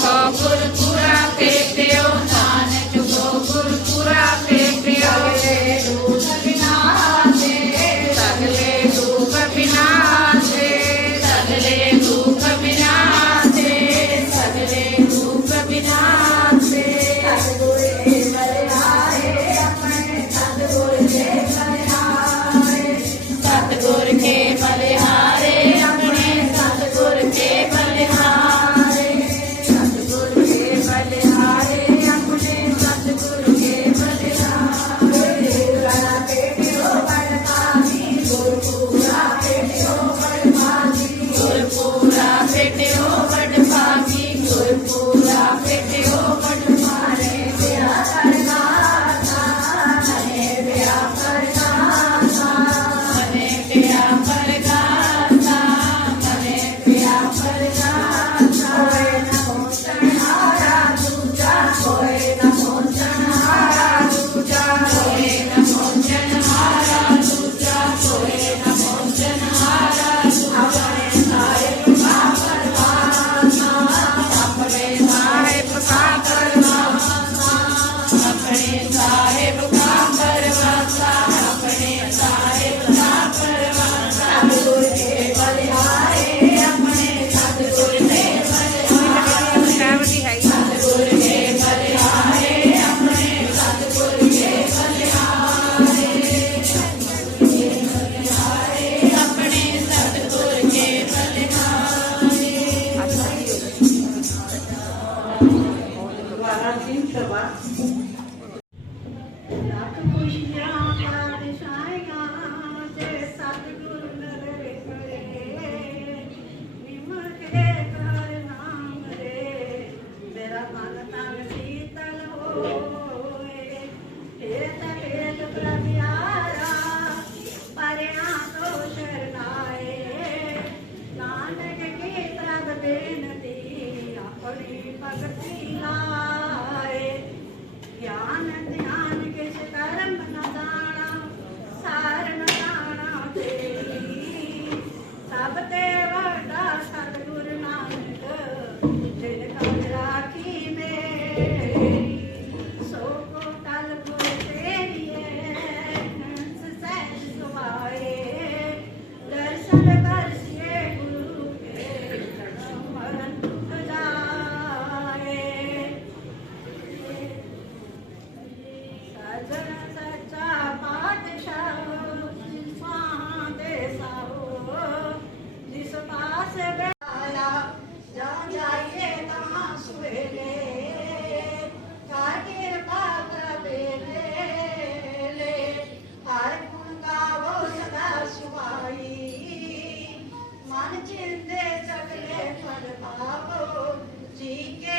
Gopur pura pe peo, nanak gopur pura pe peo. Lakh ਖੁਸ਼ੀਆਂ ਪਾਤਸ਼ਾਹੀਆਂ ਜੇ ਸਤਿਗੁਰ ਨਰੇ ਕਰੇ ਨਿਮਕ ਦੇ ਘਰ ਨਾਮ ਰੇ ਮੇਰਾ ਮਨ ਤਨ ਸੀਤਲ ਹੋਏ ਹੇਤ ਪ੍ਰਭਿਆਰਾ ਪਰਿਆਂ ਤੋਂ ਸ਼ਰਨਾਏ ਨਾਨਕ ਕੀ ਪ੍ਰਭ ਬੇਨਤੀ ਆਪਣੀ ਭਗਤੀ ਲਾਏ ਗਿਆਨ ਧਿਆਨ ਕਿਸ ਕਰਮ ਨ ਦਾਣਾ ਸਾਰ ਨ ਦਾਣਾ ਤੇਰੀ ਸਭ ਤੇ ਵੱਡਾ ਸਤਿਗੁਰ ਨਾਨਕ ਜਿਨ ਕਲ ਰਾਖੀ ਮੇਰੀ ਸੋ ਕੋ ਟਲ ਗੁਰ ਤੇਰੀਏ ਹੰਸ ਸਹਿਜ ਸੁਭਾਏ ਦਰਸ਼ਨ ਦਰਸ਼ੀਏ ਗੁਰੂ ਕੇ ਮਰਨ ਦੁਖ ਜਾਏ ਸਜਣ ਸੱਚਾ ਪਾਤਸ਼ਾਹ ਸਾਂ ਦੇ ਸਾਹੋ ਜਿਸ ਪਾਸ ਬੈਠਾ ਜਾ ਜਾਈਏ ਤਾਂ ਸੁਵੇਲੇ ਕਰ ਕਿਰਪਾ ਕਰੇ ਲੈ ਹਰ ਗੁਣ ਗਾਵੋ ਸਦਾ ਸੁਭਾਈ ਮਨ ਚਿੰਦੇ ਸਗਲੇ ਫਲ ਪਾਵੋ ਜੀ ਕੇ